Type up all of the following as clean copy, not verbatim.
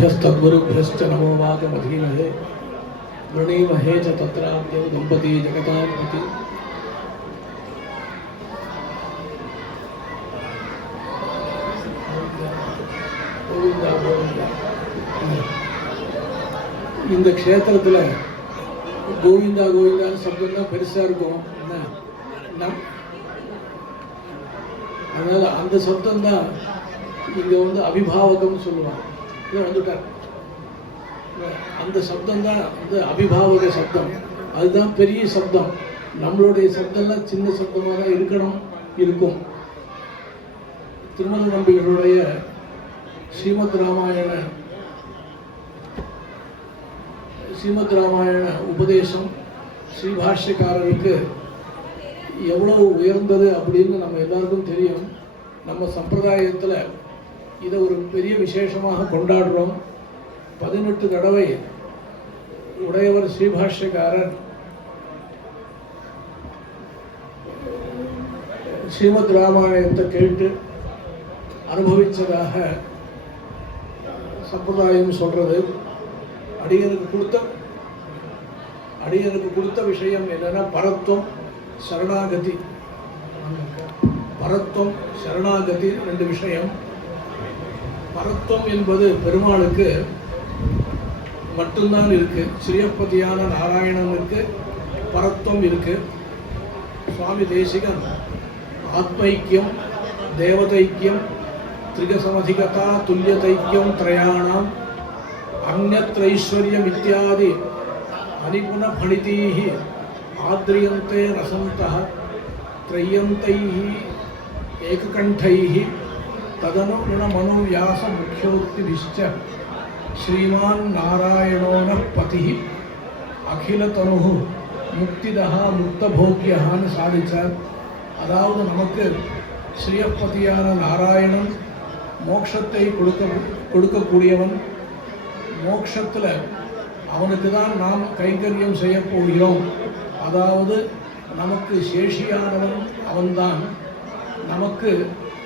ब्रह्मणोऽभ्यस्तद्गुरुभ्यश्च नमो वागमधीमहे वृणीमहे च तत्राद्यौ दम्पती जगतां पति இந்த க்ஷேத்திரத்தில் கோவிந்தா கோவிந்தான்னு சப்தம் தான் பெருசாக இருக்கும். அதனால் அந்த சப்தம் தான் இங்கே வந்து அபிபாவகம்னு சொல்லுவாங்க. இதை வந்துட்டார். அந்த சப்தம் தான் வந்து அபிபாவக சப்தம். அதுதான் பெரிய சப்தம். நம்மளுடைய சப்தம்லாம் சின்ன சப்தமாக தான் இருக்கும். திருமல நம்பிகளுடைய ஸ்ரீமத் ராமாயண உபதேசம் ஸ்ரீபாஷ்யக்காரருக்கு எவ்வளவு உயர்ந்தது அப்படின்னு நம்ம எல்லாருக்கும் தெரியும். நம்ம சம்பிரதாயத்தில் இதை ஒரு பெரிய விசேஷமாக கொண்டாடுறோம். 18 தடவை உடையவர் ஸ்ரீபாஷ்யக்காரர் ஸ்ரீமத் ராமாயணத்தை கேட்டு அனுபவித்ததாக சம்பிரதாயம் சொல்கிறது. அடியனுக்கு கொடுத்த விஷயம் என்னன்னா பரத்துவம் சரணாகதி ரெண்டு விஷயம். பரத்துவம் என்பது பெருமாளுக்கு மட்டும்தான் இருக்கு. ஸ்ரீயப்பதியான நாராயணனுக்கு பரத்துவம் இருக்கு. சுவாமி தேசிகன் ஆத்மைக்கியம், தேவதைக்கியம், திரிகசமதிகதா, துல்லியதைக்கியம் திரயாணாம் அந்யத்ரைஸ்வர்யம் இத்தியாதி அனிபுன பணிதீஹி ஆத்ரியந்தே ரசந்தः த்ரயந்தைஹி ஏககண்டைஹி ததனுகுணமனுவ்யாச முக்கியோக்திபிஷ்ச ஸ்ரீமான் நாராயணோன பதிஹி அகிலதனுஹு முக்திதஹா முக்தபோக்யஹான்னு சாதிச்சார். அதாவது நமக்கு ஸ்ரீயப்பதியான நாராயணன் மோட்சத்தை கொடுக்கக்கூடியவன். மோட்சத்தில் அவனுக்கு தான் நாம் கைங்கரியம் செய்ய போகிறோம். அதாவது நமக்கு சேஷியானவன் அவன்தான். நமக்கு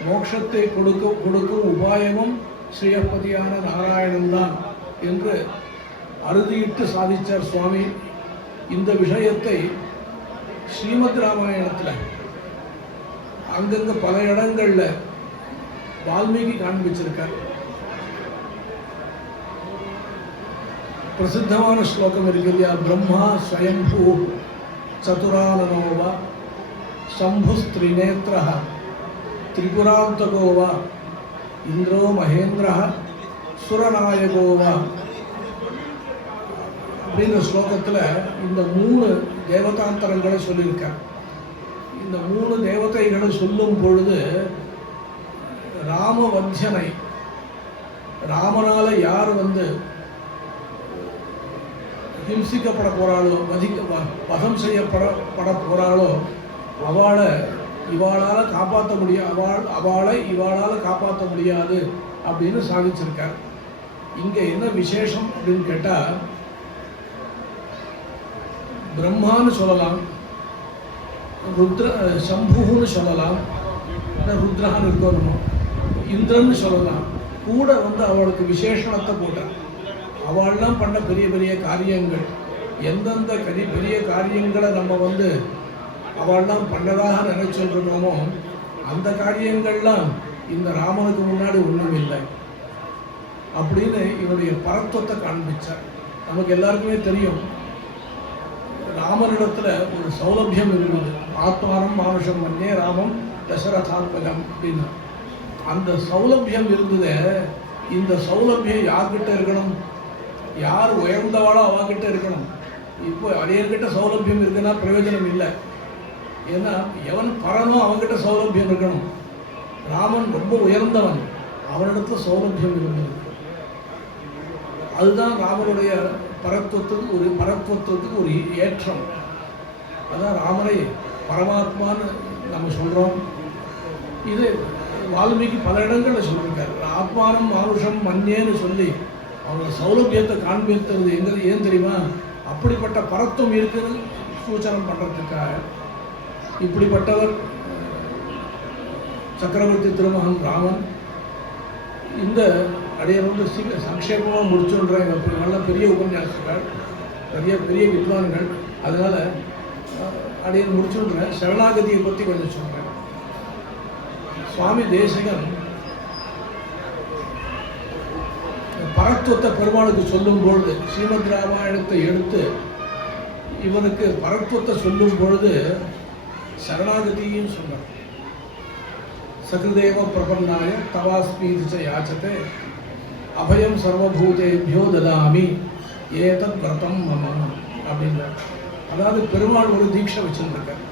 மோட்சத்தை கொடுக்கும் உபாயமும் ஸ்ரீயப்பதியான நாராயணன் தான் என்று அறுதியிட்டு சாதிச்சார் சுவாமி. இந்த விஷயத்தை ஸ்ரீமத் ராமாயணத்தில் அங்கங்கே பல இடங்களில் வால்மீகி காண்பிச்சிருக்கார். பிரசித்தமான ஸ்லோகம் இருக்கு இல்லையா? பிரம்மா ஸ்வயம்பூ சதுரானனோவா சம்புஸ்திரிநேத்ர திரிபுராந்தகோவா இந்திரோ மகேந்திர சுரநாயகோவா அப்படின்ற ஸ்லோகத்தில் இந்த 3 தேவதாந்தரங்களை சொல்லியிருக்கார். இந்த 3 தேவதைகளை சொல்லும் பொழுது ராமவஞ்சனை, ராமனால யார் வந்து ஹிம்சிக்கப்பட போகிறாளோ, வதம் செய்யப்பட போகிறாளோ இவாளால் காப்பாற்ற முடியாது அப்படின்னு சாதிச்சிருக்கார். இங்கே என்ன விசேஷம் அப்படின்னு கேட்டால், பிரம்மான்னு சொல்லலாம், சம்புன்னு சொல்லலாம், ருத்ரஹான்னு இருக்கணும், இந்திரன்னு சொல்லலாம். கூட வந்து அவளுக்கு விசேஷணத்தை போட்டார். அவள்லாம் பண்ண பெரிய பெரிய காரியங்கள், எந்தெந்த பெரிய காரியங்களை நம்ம வந்து அவள்லாம் பண்ணதாக நினைச்சுட்டு இருக்கோமோ அந்த காரியங்கள்லாம் இந்த ராமனுக்கு முன்னாடி ஒன்றும் இல்லை அப்படின்னு இவனுடைய பரத்துவத்தை காண்பிச்சார். நமக்கு எல்லாருக்குமே தெரியும், ராமனிடத்துல ஒரு சௌலபியம் இருக்குது. ஆத்மானம் மானுஷம் மன்னே ராமம் தசரதாத்மகம் அப்படின்னு அந்த சௌலபியம் இருந்தது. இந்த சௌலபியம் யார்கிட்ட இருக்கணும்? யார் உயர்ந்தவாளோ அவகிட்ட இருக்கணும். இப்போ அடையர்கிட்ட சௌலபியம் இருக்குன்னா பிரயோஜனம் இல்லை. ஏன்னா எவன் பரனோ அவன்கிட்ட சௌலபியம் இருக்கணும். ராமன் ரொம்ப உயர்ந்தவன், அவனிடத்துல சௌலபியம் இருந்தது. அதுதான் ராமனுடைய பரத்துவத்துக்கு ஒரு ஏற்றம். அதான் ராமரை பரமாத்மான்னு நம்ம சொல்கிறோம். இது வால்மீகி பல இடங்களில் சொல்லியிருக்காரு. ஆத்மானம் மானுஷம் மன்னேன்னு சொல்லி அவனோட சௌலபியத்தை காண்பித்தது ஏன் தெரியுமா? அப்படிப்பட்ட பரத்துவம் இருக்குன்னு சூச்சனம் பண்ணுறதுக்காக. இப்படிப்பட்டவர் சக்கரவர்த்தி திருமகன் ராமன். இந்த அடியன் வந்து சங்கேபமாக முடிச்சுன்றாங்க. நல்ல பெரிய உபன்யாசங்கள், பெரிய பெரிய வித்வான்கள். அதனால் அடியன் முடிச்சுன்றேன். சரணாகதியை பற்றி கொஞ்சம் சொல்கிறேன். சுவாமி தேசிகன் பரத்துவத்தை பெருமாளுக்கு சொல்லும் பொழுது, ஸ்ரீமத் ராமாயணத்தை எடுத்து இவனுக்கு பரத்துவத்தை சொல்லும் பொழுது சரணாகதியும் சொன்னார். சகிருதேவ பிரபன்னாய தவாஸ்மீதி யாச்சதே அபயம் சர்வபூதேபியோ ததாமி ஏதத் விரதம் மம அப்படின்றார். அதாவது பெருமாள் ஒரு தீட்சை வச்சுருக்கார்,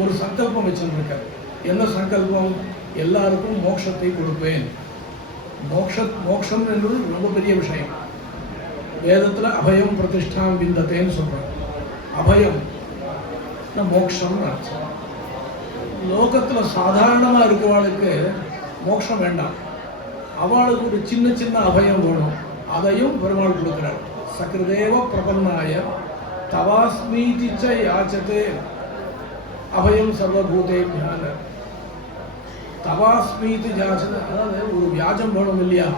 ஒரு சங்கல்பம் வச்சுருக்கார். என்ன சங்கல்பம்? எல்லாருக்கும் மோட்சத்தை கொடுப்பேன். மோட்சம் என்பது ரொம்ப பெரிய விஷயம். வேதத்தில் அபயம் பிரதிஷ்டாம் விந்தத்தேன்னு சொல்கிறார். அபயம் மோட்சம்னு அர்த்தம். லோகத்தில் சாதாரணமாக இருக்கிறவாளுக்கு மோட்சம் வேண்டாம், அவளுக்கு ஒரு சின்ன சின்ன அபயம் வேணும். அதையும் பெருமாள் கொடுக்கிறார். சகிருதேவ பிரபன்னாய தவாஸ்மீதிச்ச யாச்சதே அபயம் சர்வபூதேபியான தவாஸ்மீதி யாச்சதே. அதாவது ஒரு வியாஜம் வேணும் இல்லையா?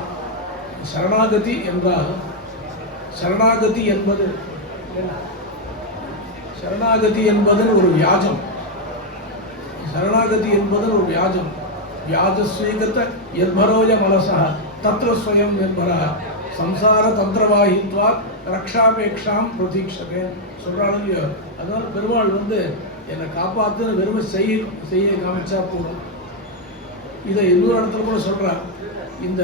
சரணாகதி என்றால், சரணாகதி என்பது சரணாகதி என்பது ஒரு வியாஜம். சரணாகதி என்பது ஒரு வியாஜம். வியாஜஸ்வீகத்த யத்பரோஜ மனசா தத்ர ஸ்வயம் நிர்பரா சம்சார தந்திரவாகித்வா ரக்ஷாபேக்ஷாம் பிரதீட்சதே சொல்கிறாள் இல்லையோ? அதனால பெருமாள் வந்து என்னை காப்பாற்றுன்னு வெறுமை செய்ய காமிச்சா போதும். இதை இன்னொரு இடத்துல கூட சொல்கிறார். இந்த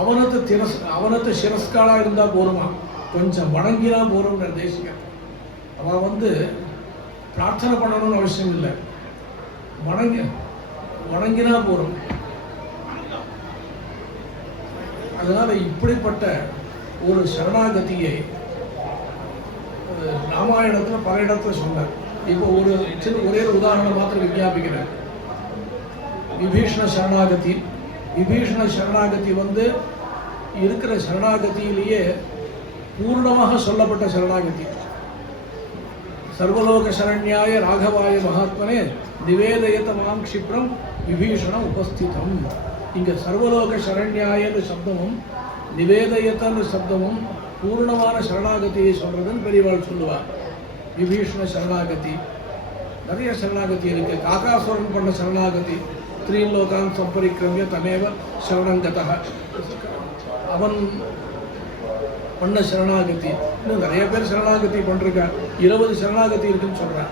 அவனத்தை சிரஸ்காலாக இருந்தால் போருமா, கொஞ்சம் வணங்கினா போரும்ன்ற தேசிகன். அவன் வந்து பிரார்த்தனை பண்ணணும்னு அவசியம் இல்லை, வணங்கினா போறோம். அதனால இப்படிப்பட்ட ஒரு சரணாகதியை ராமாயணத்தில் பல இடத்துல சொன்னார். இப்போ ஒரு சின்ன ஒரே உதாரணம் மாத்திரம் விஞ்ஞாபிக்கிறேன். விபீஷண சரணாகதி. விபீஷண சரணாகதி வந்து இருக்கிற சரணாகதியிலேயே பூர்ணமாக சொல்லப்பட்ட சரணாகதி. சர்வலோக சரண்யாய ராகவாய மகாத்மனே நிவேதயதமாம் க்ஷிப்ரம் விபீஷணம் உபஸ்திதம். இங்கே சர்வலோக சரண்யாயன்னு சப்தமும் நிவேதயத்தன்னு சப்தமும் பூர்ணமான சரணாகதியை சொல்றதுன்னு பெரியவாள் சொல்லுவார். விபீஷண சரணாகதி நிறைய சரணாகதி இருக்கு. காகாசுரன் பண்ண சரணாகதி, த்ரீலோகான் சம்பரிக்கிரமிய தமேவ சரணங்கதா, அவன் பண்ண சரணாகதி. இன்னும் நிறைய பேர் சரணாகதி பண்ணிருக்கா. 20 சரணாகதி இருக்குன்னு சொல்றான்.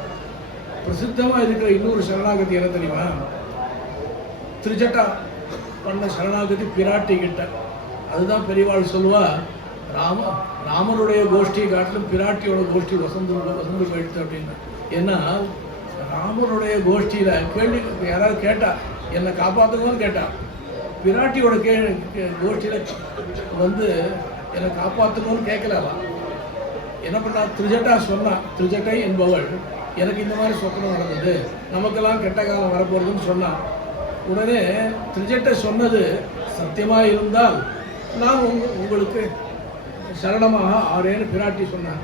பிரசித்தமாக இருக்கிற இன்னொரு சரணாகதி என்ன தெரியுமா? திரிஜட்டா பண்ண சரணாகதி பிராட்டி கிட்ட. அதுதான் பெரியவாள் சொல்லுவா, ராமனுடைய கோஷ்டி காட்டிலும் பிராட்டியோட கோஷ்டி வசந்து போயிடுச்சு அப்படின்னு. ஏன்னா ராமனுடைய கோஷ்டியில கேள்வி யாராவது கேட்டா என்னை காப்பாற்றுங்கன்னு கேட்டா, பிராட்டியோட கோஷ்டியில வந்து என்னை காப்பாற்றுங்கன்னு கேட்கலவா. என்ன பண்ணா? திரிஜட்டா சொன்னா. திரிஜட்டை என்பவள் எனக்கு இந்த மாதிரி சொப்பனம் நடந்தது, நமக்கெல்லாம் கெட்ட காலம் வரப்போறதுன்னு சொன்னான். உடனே திரிஜட்டை சொன்னது சத்தியமாக இருந்தால் நான் உங்களுக்கு சரணமாக ஆறேன்னு பிராட்டி சொன்னான்.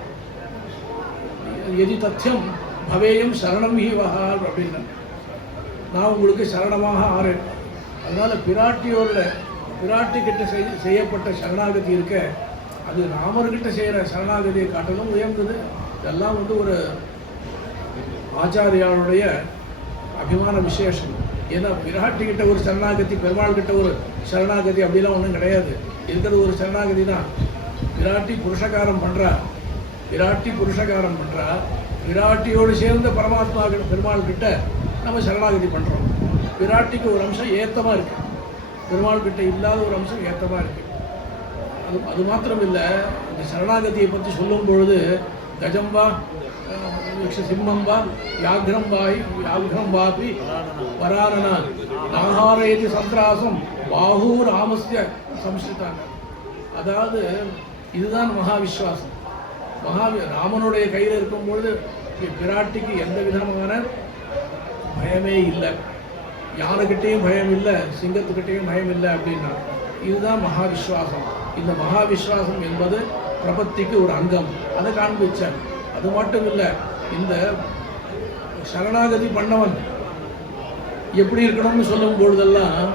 எதி தத்தியம் பவேயம் சரணம் ஹீவஹா அப்படின்னா, நான் உங்களுக்கு சரணமாக ஆறேன். அதனால பிராட்டி கிட்ட செய்யப்பட்ட சரணாகதி இருக்க, அது ராமர்கிட்ட செய்கிற சரணாகதியை காட்டிலும் உயர்ந்தது. இதெல்லாம் வந்து ஒரு ஆச்சாரியாளுடைய அபிமான விசேஷம். ஏன்னா பிராட்டி கிட்ட ஒரு சரணாகதி, பெருமாள் கிட்ட ஒரு சரணாகதி அப்படிலாம் ஒன்றும் கிடையாது. இருக்கிறது ஒரு சரணாகதி தான். பிராட்டி புருஷகாரம் பண்ணுறா, பிராட்டியோடு சேர்ந்த பரமாத்மா கிட்ட பெருமாள் கிட்ட நம்ம சரணாகதி பண்ணுறோம். பிராட்டிக்கு ஒரு அம்சம் ஏத்தமாக இருக்கு, பெருமாள் கிட்ட இல்லாத ஒரு அம்சம் ஏத்தமாக இருக்கு. அது மாத்திரம் இல்லை, இந்த சரணாகதியை பற்றி சொல்லும் பொழுது கஜம்பா சிம்மம்பா யாக்ரம் வாபி வராரணா நாகாரேதி சந்திராசம் பாஹூ ராமஸ்ய சம்ஸ்கிருதாங்க. அதாவது இதுதான் மகாவிஸ்வாசம். ராமனுடைய கையில் இருக்கும்பொழுது பிராட்டிக்கு எந்த விதமான பயமே இல்லை, யானைக்கிட்டையும் பயம் இல்லை, சிங்கத்துக்கிட்டையும் பயம் இல்லை அப்படின்னா இதுதான் மகாவிஸ்வாசம். இந்த மகாவிஸ்வாசம் என்பது பிரபத்திக்கு ஒரு அங்கம். அதை காண்பிச்சார். அது மட்டும் இல்லை, இந்த சரணாகதி பண்ணவன் எப்படி இருக்கணும்னு சொல்லும் பொழுதெல்லாம்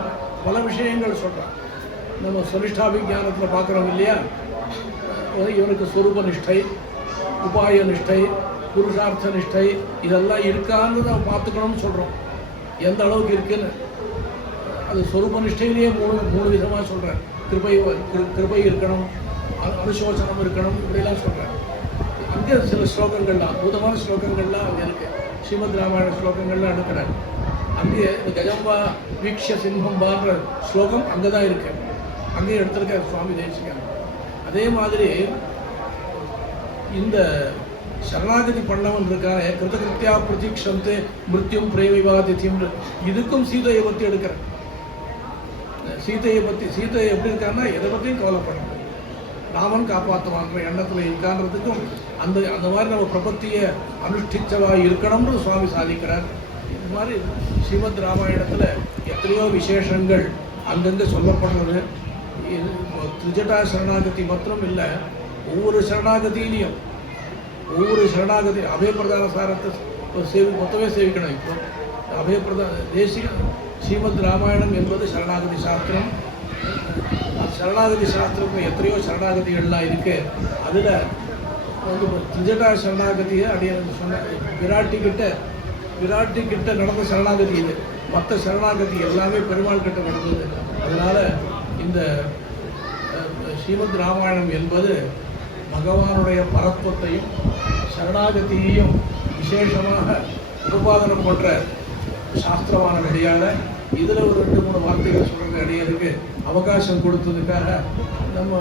பல விஷயங்கள் சொல்கிறான். நம்ம சுனிஷ்டாபிஞானத்தில் பார்க்குறோம் இல்லையா, இவனுக்கு ஸ்வரூப நிஷ்டை, உபாய நிஷ்டை, புருஷார்த்த நிஷ்டை இதெல்லாம் இருக்கான்னு நம்ம பார்த்துக்கணும்னு சொல்கிறோம். எந்த அளவுக்கு இருக்குன்னு அது ஸ்வரூப நிஷ்டையிலேயே மூணு விதமாக சொல்கிறேன். கிருபை இருக்கணும், அனுசோசனம் இருக்கணும், இப்படிலாம் சொல்கிறேன். இங்கே சில ஸ்லோகங்கள்லாம் அற்புதமான ஸ்லோகங்கள்லாம் அங்கே இருக்குது. ஸ்ரீமத் ராமாயண ஸ்லோகங்கள்லாம் எடுக்கிறேன். அங்கே இந்த கஜம்பா வீக்ஷ சிம்மம்பான்ற ஸ்லோகம் அங்கே தான் இருக்கு. அங்கேயும் எடுத்திருக்க சுவாமி தேசிகன். அதே மாதிரி இந்த சரணாகதி பண்ணவன் இருக்கான கிருதகிருத்தியா பிரதீக்ஷந்தே மிருத்யும் பிரேமிவாதித்யம், இதுக்கும் சீதையை பற்றி எடுக்கிறேன். சீதையை எப்படி இருக்கான்னா எதை பற்றியும் கவலைப்பட ராமன் காப்பாற்றுவான்ற எண்ணத்தில் இருக்கான்றதுக்கும் அந்த மாதிரி நம்ம பிரபத்தியை அனுஷ்டிச்சவா இருக்கணும்னு சுவாமி சாதிக்கிறார். இது மாதிரி ஸ்ரீமத் ராமாயணத்தில் எத்தனையோ விசேஷங்கள் அங்கங்கே சொல்லப்படுறது. திரிஜட்டா சரணாகதி மாத்திரம் இல்லை, ஒவ்வொரு சரணாகதியிலையும் அபயப்பிரதான சாரத்தை மொத்தமே சேவிக்கணும். இப்போ அபயப்பிரதான தேசிக ஸ்ரீமத் ராமாயணம் என்பது சரணாகதி சாஸ்திரம். சரணாகதி சாஸ்திரத்தில் எத்தனையோ சரணாகதிகள்லாம் இருக்குது. அதில் திரிஜட்டா சரணாகதியை அப்படியே சொன்ன விராட்டி கிட்ட நடந்த சரணாகதி இது. மற்ற சரணாகதி எல்லாமே பெருமாள் கிட்ட நடந்தது. அதனால் இந்த ஸ்ரீமத் ராமாயணம் என்பது பகவானுடைய பரத்வத்தையும் சரணாகதியையும் விசேஷமாக உபபாதனம் பண்ணுற சாஸ்திரமான வழியால் இதில் ஒரு 2-3 வார்த்தைகள் சொல்கிற அடியருக்கு அவகாசம் கொடுத்ததுக்காக நம்ம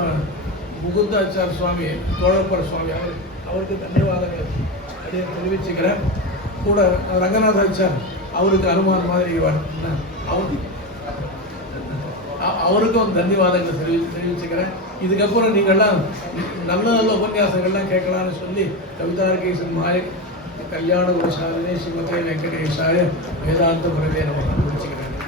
முகுந்தாச்சார் சுவாமி, தோழப்பர் சுவாமி அவருக்கு தன்யவாதங்கள் அடைய தெரிவிச்சுக்கிறேன். கூட ரங்கநாதாச்சார் அவருக்கு அனுமான் மாதிரி அவருக்கும் தன்யவாதங்கள் தெரிவிச்சுக்கிறேன். இதுக்கப்புறம் நீங்கள்லாம் நல்ல நல்ல உபன்யாசங்கள்லாம் கேட்கலான்னு சொல்லி கவிதார்கேசன் மாயக் கல்யாண குணசாலினே ஸ்ரீமதே வெங்கடேஷாய வேதாந்த முறையே நம்ம முடிச்சுக்கிறேன்.